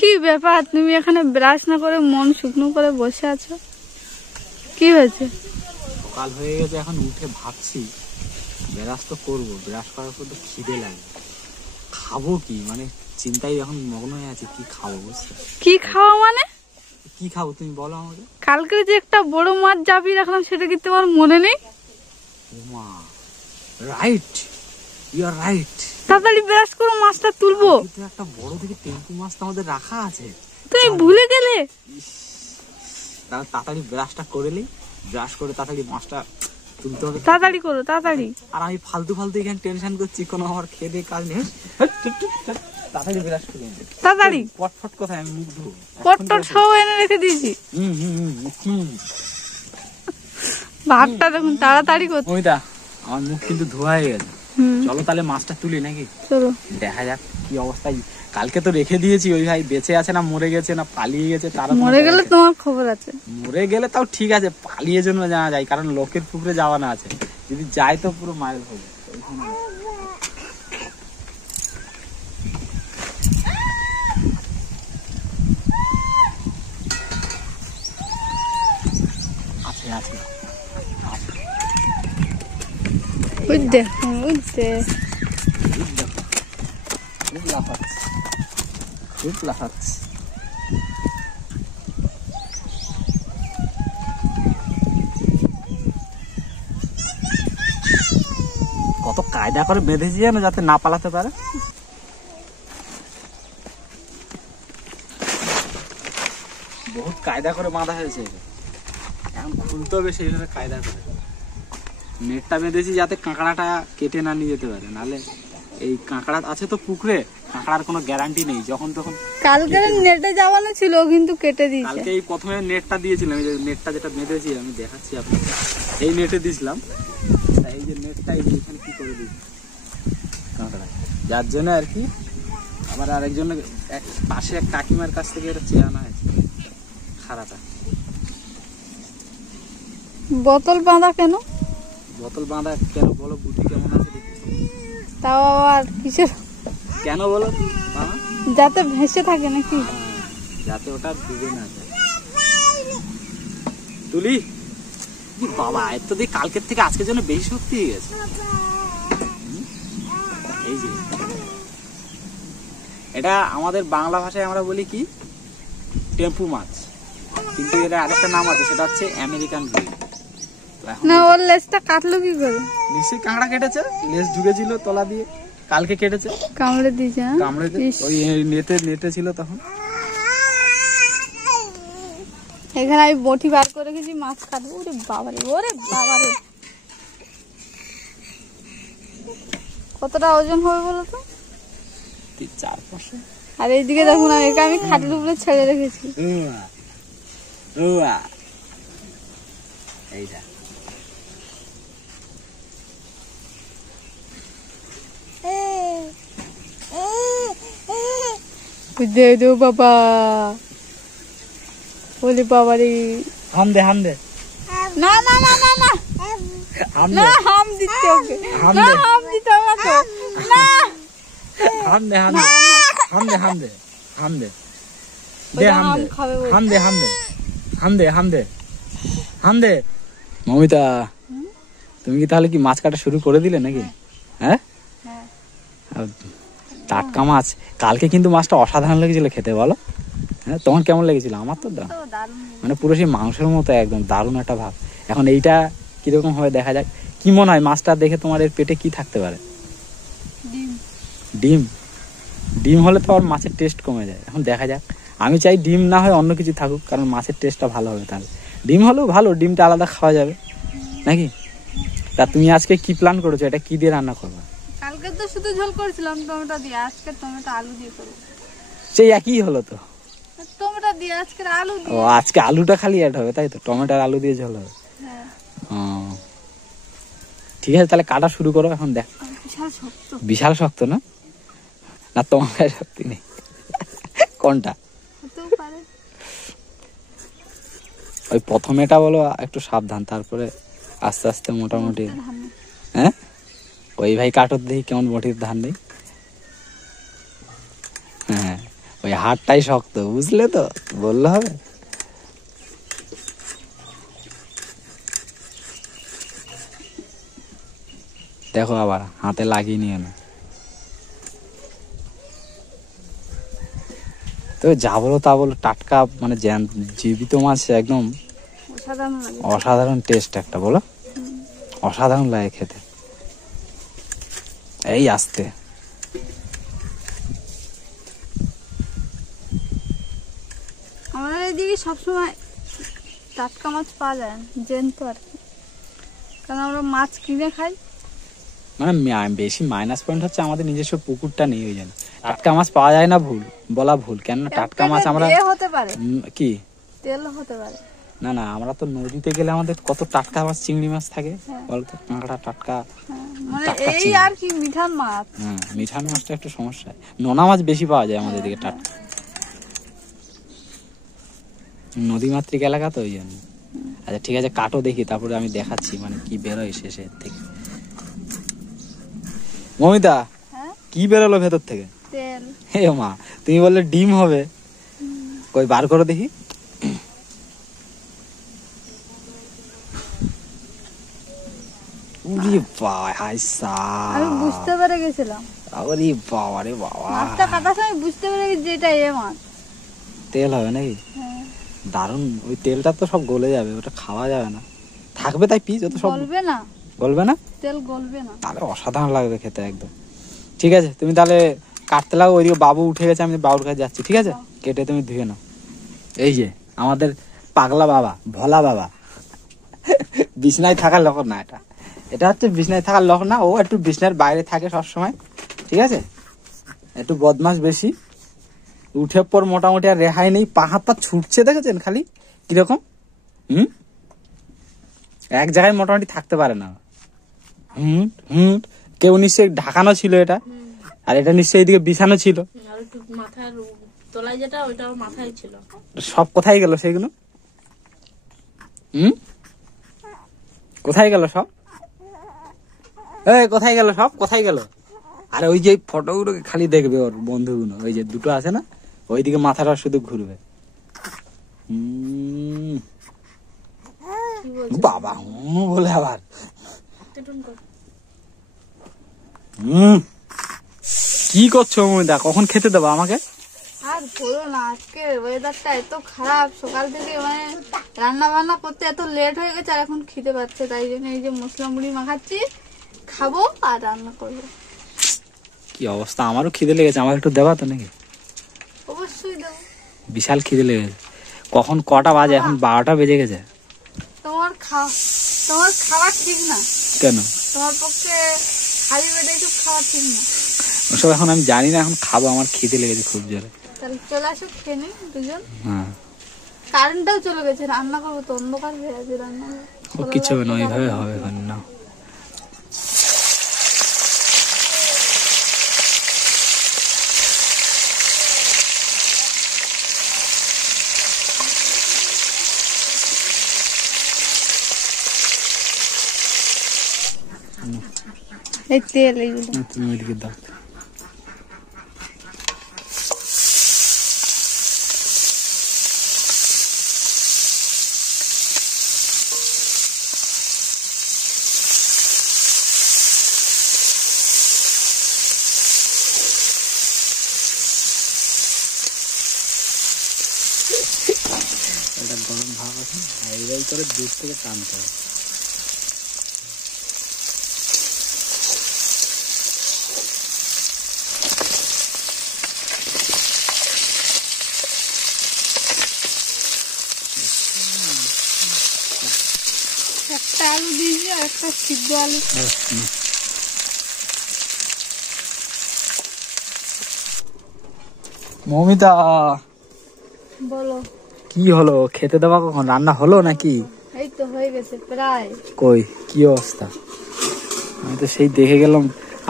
কি ব্যাপার, তুমি এখানে ব্রাশ না করে মন শুকনো করে বসে আছো, কি হয়েছে? সকাল হয়ে গেছে, এখন উঠে ভাবছি ব্রাশ তো করবো, ব্রাশ করার পর তো খিদে লাগে, খাবো কি, মানে চিন্তায় এখন মগ্ন হয়ে আছে কি খাবো, বুঝছো? কি খাওয়া মানে? কি খাবো তুমি বলো আমাকে। কালকে যে একটা বড় মাছ চাপিয়ে রাখলাম সেটা কি তোমার মনে নেই? ওমা, রাইট, ইউ আর রাইট। তাড়াতাড়ি ব্রাশ করো, মাছটা তুলবো। একটা বড় থেকে টেম্পু মাছ তো আমাদের রাখা আছে, তুমি ভুলে গেলে। তাড়াতাড়ি ব্রাশটা করে নি, ব্রাশ করে তাড়াতাড়ি মাছটা তুলতে হবে, তাড়াতাড়ি করো তাড়াতাড়ি। আর আমি ফালতু ফালতু এখানে টেনশন করছি, কোনো আমার খেয়ে দিয়ে কাজ নেই। তাড়াতাড়ি ব্রাশ করে নি, তাড়াতাড়ি। পটফট কোথায়, আমি মুখ ধোবো, পটটর সব এনে রেখে দিয়েছি। ভাতটা দেখুন তাড়াতাড়ি করতে। ওইটা আমার মুখ কিন্তু ধোয়া হয়ে গেছে। চলো তাহলে মাছটা তুলি নাকি? চলো দেখা যাক কি অবস্থায়। কালকে তো রেখে দিয়েছি, ওই ভাই বেঁচে আছে না মরে গেছে না পালিয়ে গেছে, তারা মরে গেলে তোমার খবর আছে। মরে গেলে তাও ঠিক আছে, পালিয়ে জন্য জানা যায়, কারণ লোকের পুকুরে যাওয়া না আছে, যদি যায় তো পুরো মায়ের হবে। আছে আছে ওই দেখো, ওই দেখ, খুব লাফাচ্ছে, খুব লাফাচ্ছে। কত কায়দা করে বেঁধেছি যেন যাতে না পালাতে পারে। বহুত কায়দা করে বাঁধা হয়েছে, এখন খুলতে হবে সেইভাবে কায়দা করে। নেটটা বেঁধেছি যাতে কাঁকড়াটা কেটে না নিয়ে যেতে পারে, নাহলে এই কাঁকড়া আছে তো পুকুরে, কাঁকড়ার কোনো গ্যারান্টি নেই, যখন তখন। কালকে নেটে যাওয়ানো ছিল কিন্তু কেটে দিয়েছে। কালকে এই প্রথমে নেটটা দিয়েছিলাম, এই যে নেটটা যেটা বেঁধেছি আমি দেখাচ্ছি আপনাকে, এই নেটে দিয়েছিলাম, এই যে নেটটা এখানে কি করে দিয়েছি কাঁকড়া, যার জন্য আর কি। আবার আরেকজন পাশে এক কাকিমার কাছ থেকে এটা চেয়ে আনা হয়েছে খাড়াটা। বোতল বাঁধা কেন? বোতল বাঁধা কেন বলো, বুদ্ধি কেমন আছে দেখি। তাও আবার কিসের? কেন বলো মামা? যাতে ভেসে থাকে নাকি? যাতে ওটা ডুবে না যায়। তুলি বাবা, এত দিয়ে কালকের থেকে আজকের জন্য বেশি শক্তি হয়ে গেছে। এই যে এটা আমাদের বাংলা ভাষায় আমরা বলি কি, টেম্পু মাছ, কিন্তু এর আরেকটা নাম আছে, সেটা হচ্ছে আমেরিকান রুই। না, ওর লেজটা কাটলো কি করে? নিশ্চয়ই কাঁকড়া কেটেছে, লেজ ঢুকেছিল তলা দিয়ে, কালকে কেটেছে, কামড়ে দিয়েছে। কামড়ে ওই নেটে ছিল তখন। এখানে আমি বটি বার করে রেখেছি, মাছ কাটবো। ওরে বাবারে, ওরে বাবারে, কতটা ওজন হবে বলো তো? 4-500। আর এইদিকে দেখুন, একে আমি খাটের উপরে ছেড়ে রেখেছি। এইটা দে দে বাবা, বলি বাবা রে, হাম দে না না না না না না, হাম দিতে হবে না, হাম দিতে হবে তো না, হাম দে মমিতা, তুমি কি তাহলে কি মাছ কাটা শুরু করে দিলে নাকি? হ্যাঁ, টাটকা মাছ। কালকে কিন্তু মাছটা অসাধারণ লেগেছিল খেতে, বলো। হ্যাঁ, তোমার কেমন লেগেছিল? আমার তো মানে পুরো সেই মাংসের মতো একদম দারুণ একটা ভাব। এখন এইটা কিরকম হবে দেখা যাক। কি মনে হয় মাছটা দেখে তোমার এর পেটে কি থাকতে পারে? ডিম। ডিম হলে তো আর মাছের টেস্ট কমে যায়। এখন দেখা যাক, আমি চাই ডিম না হয় অন্য কিছু থাকুক, কারণ মাছের টেস্টটা ভালো হবে। তাহলে ডিম হলেও ভালো, ডিমটা আলাদা খাওয়া যাবে নাকি? তা তুমি আজকে কি প্ল্যান করেছো, এটা কি দিয়ে রান্না করবে? কালকে তো শুধু ঝোল করেছিলাম টমেটো দিয়ে, আজকে টমেটো আলু দিয়ে করব। সেই একই হলো তো, টমেটো দিয়ে আজকে আলু দিয়ে। ও, আজকে আলুটা খালি অ্যাড হবে তাই তো, টমেটো আর আলু দিয়ে ঝোল হবে। হ্যাঁ, ঠিক আছে, তাহলে কাটা শুরু করো। এখন দেখ, বিশাল শক্ত না? না তোমার গায়ে শক্তি নেই? কোনটা? ওই প্রথমেটা বলো একটু সাবধান, তারপরে আস্তে আস্তে মোটামুটি। হ্যাঁ, ওই ভাই কাটোর দেখি কেমন বটির ধান নেই। হাড়টাই শক্ত, বুঝলে তো, বললে হবে। দেখো আবার হাতে লাগিয়ে নিয়ে না তো, যা বলো তা বলো, টাটকা মানে জীবিত মাছ একদম অসাধারণ টেস্ট একটা, বলো অসাধারণ লাগে খেতে। এই আসতে আমাদের এদিকে সবসময় টাটকা মাছ পাওয়া যায় না, জ্যান্ত আর কি, কারণ আমরা মাছ কিনে খাই। মানে বেশি মাইনাস পয়েন্ট হচ্ছে আমাদের নিজস্ব পুকুরটা নেই, ওই জন্য টাটকা মাছ পাওয়া যায় না। বলা ভুল, কেননা টাটকা মাছ আমরা হতে পারে কি তেল হতে পারে না, আমরা তো নদীতে গেলে আমাদের কত টাটকা মাছ, চিংড়ি মাছ থাকে বলতো, কাঁকড়া টাটকা, মানে এই আর কি মিঠান মাছ। মিঠান মাছটা একটু সমস্যা, নোনা মাছ বেশি পাওয়া যায় আমাদের দিকে টাটকা, নদীমাতৃক এলাকা তো, ওই জন্য। আচ্ছা ঠিক আছে, কাটো দেখি, তারপরে আমি দেখাচ্ছি মানে কি বেরোয় শেষের থেকে। মমিতা, কি বেরোলো ভেতর থেকে? তেল। হে মা, তুমি বললে ডিম হবে, কই বার করো দেখি। উরি বাবা, হাই সা, আমি বুঝতে পেরে গেছিলাম। আরে বাবা রে বাবা, মাছটা কাটার সময় বুঝতে পেরে গেছি যে এটা এ মাছ। তেল হবে নাকি? দারুন, ওই তেলটা তো সব গলে যাবে, ওটা খাওয়া যাবে না, থাকবে তাই পিস, ওটা সব গলবে না। গলবে না? তেল গলবে না, তাহলে অসাধারণ লাগবে খেতে একদম। ঠিক আছে, তুমি তাহলে কাটতে লাগো, ওইদিকে বাবু উঠে গেছে, আমি বাবুর কাছে যাচ্ছি, ঠিক আছে? কেটে তুমি ধুয়ে নাও। এই যে আমাদের পাগলা বাবা, ভোলা বাবা, বিছনায় থাকার লক্ষণ না এটা, এটা হচ্ছে বিছনায় থাকার লক্ষণ না, ও একটু বিছনার বাইরে থাকে সবসময়, ঠিক আছে? একটু বদমাস বেশি, উঠে পর মোটামুটি আর রেহাই নেই, পা হাত পা ছুটছে, দেখেছেন খালি কিরকম, এক জায়গায় মোটামুটি থাকতে পারে না। কেউ নিশ্চয়ই ঢাকানো ছিল এটা, আর এটা নিশ্চয়ই এদিকে বিছানো ছিল, মাথার তলায় যেটা ওইটা মাথায় ছিল। সব কোথায় গেল সেগুলো? কোথায় গেল সব? কোথায় গেল সব, কোথায় গেল? আরে ওই যে ফটোগুলো খালি দেখবে ওর বন্ধুগুলো, ওই যে দুটো আছে না, ওইদিকে মাথাটা শুধু ঘুরবে। বাবা বলে আবার কি করছো মমিতা, কখন খেতে দেবো আমাকে? আর বলো না, আজকে ওয়েদারটা এত খারাপ, সকাল থেকে মানে রান্না বান্না করতে এত লেট হয়ে গেছে, আর এখন খিদে পাচ্ছে, তাই জন্য এই যে মশলা মুড়ি মাখাচ্ছি, খাবো আর রান্না করবো। কি অবস্থা, আমারও খিদে লেগেছে, আমার একটু দেবা তো নাকি? অবশ্যই দেবো। বিশাল খিদে লেগেছে, কখন কটা বাজে, এখন 12টা বেজে গেছে। তোমার খাওয়া ঠিক না। কেন? তোমার পক্ষে খালি পেটে কিছু খাওয়া ঠিক না। ওসব এখন আমি জানি না, এখন খাবো, আমার খিদে লেগেছে খুব জোরে। তাহলে চলে আসো, খেয়ে নিই দুজন। হ্যাঁ, কারেন্টটাও চলে গেছে, রান্না করবো তো, অন্ধকার হয়ে আছে রান্না। ও কিছু হবে না, ওইভাবে হবে না। এই তেল এইগুলো তুমি ওইদিকে দাও। এটা গরম ভাব আছে, এইভাবে করে দুধ থেকে টানতে হবে। একটা আলু দিয়েছি আর একটা সিদ্ধ আলু। মমিতা, বলো কি হলো, খেতে দেওয়া কখন, রান্না হলো নাকি? এই তো হয়ে গেছে প্রায়। কই কি অবস্থা, আমি তো সেই দেখে গেলাম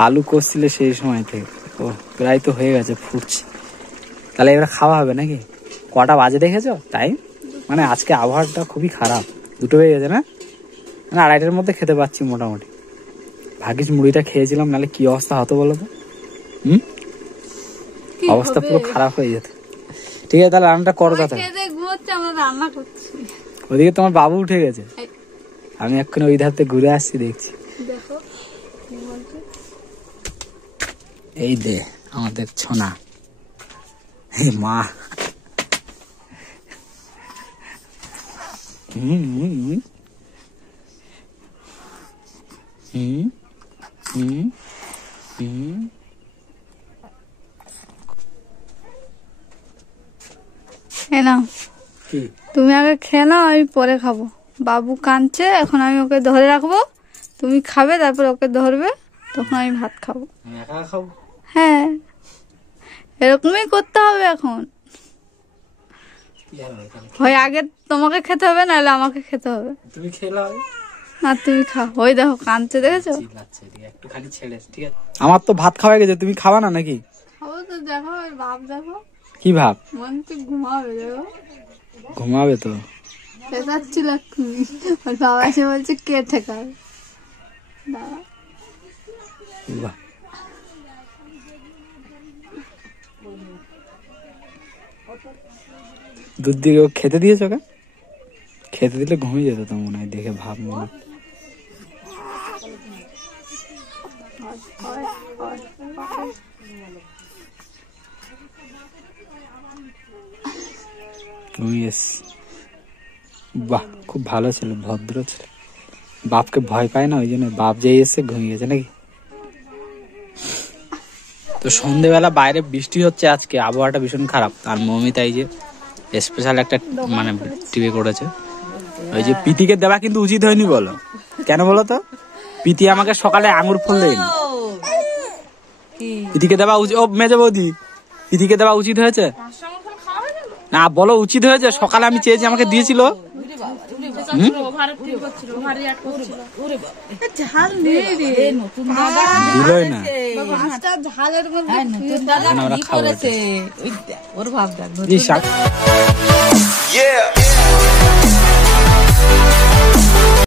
আলু কষছিলে সেই সময় থেকে। ও প্রায় তো হয়ে গেছে, ফুটছে, তাহলে এবার খাওয়া হবে নাকি? কটা বাজে দেখেছো টাইম? মানে আজকে আবহাওয়াটা খুবই খারাপ, 2টো বেজে গেছে না, মানে 2:30টার মধ্যে খেতে পাচ্ছি মোটামুটি। ভাগ্যিস মুড়িটা খেয়েছিলাম, নাহলে কি অবস্থা হতো বলো তো? অবস্থা পুরো খারাপ হয়ে যেত। ঠিক আছে, তাহলে রান্নাটা করো কথা। খেয়ে দিয়ে ঘুমোচ্ছে, আমরা রান্না করছি। ওদিকে তোমার বাবু উঠে গেছে, এই, আমি এক্ষুনি ওই ধারতে ঘুরে আসছি, দেখছি। দেখো কি বলছে। এই দে আমাদের ছোনা, এই মা। হুম হুম হুম হুম হুম। নাও, কি? তুমি আগে খেয়ে নাও, আমি পরে খাবো। বাবু কাঁদছে, এখন আমি ওকে ধরে রাখবো, তুমি খাবে, তারপর ওকে ধরবে, তখন আমি ভাত খাবো। আমি একা খাবো? হ্যাঁ, এরকমই করতে হবে এখন। হয় আগে তোমাকে খেতে হবে, নাহলে আমাকে খেতে হবে। তুমি খেলা, না তুমি খাও। ওই দেখো কাঁদছে, দেখেছো? একটু খালি ছেড়ে, ঠিক আছে। আমার তো ভাত খাওয়া গেছে, তুমি খাবা না নাকি? খাবো তো, দেখো ওই বাপ দেখো কি ভাব? মন ঠিক ঘুমাবে, দেখো ঘুমাবে তো। পেঁচাচ্ছিল এক্ষুনি, ওর বাবা এসে বলছে কে ঠেকাবে। দাঁড়া, বাহ, দুধ দিয়ে ও খেতে দিয়েছো? ওকে খেতে দিলে ঘুমিয়ে যেত তো মনে হয়, দেখে ভাব মনে হয়। ঘুমিয়ে এসছি। বাহ, খুব ভালো ছিল, ভদ্র ছিল, বাপকে ভয় পায় না, ওই জন্য বাপ যেই এসছে ঘুমিয়ে গেছে নাকি। তো সন্ধেবেলা বাইরে বৃষ্টি হচ্ছে, আজকে আবহাওয়াটা ভীষণ খারাপ। আর মৌমিতা এই যে স্পেশাল একটা মানে টিভি করেছে। ওই যে পিতিকে দেওয়া কিন্তু উচিত হয়নি, বলো কেন বলো তো? পিতি আমাকে সকালে আঙুর ফল দেয়নি, পিতিকে দেওয়া উচিত। ও মেজে বৌদি, পিতিকে দেওয়া উচিত হয়েছে না, বলো উচিত হয়েছে? সকালে আমি চেয়েছি, আমাকে দিয়েছিল। দিলই না, ঝালের মধ্যে আমরা খাবো। ওর ভাব দেখ। Yeah.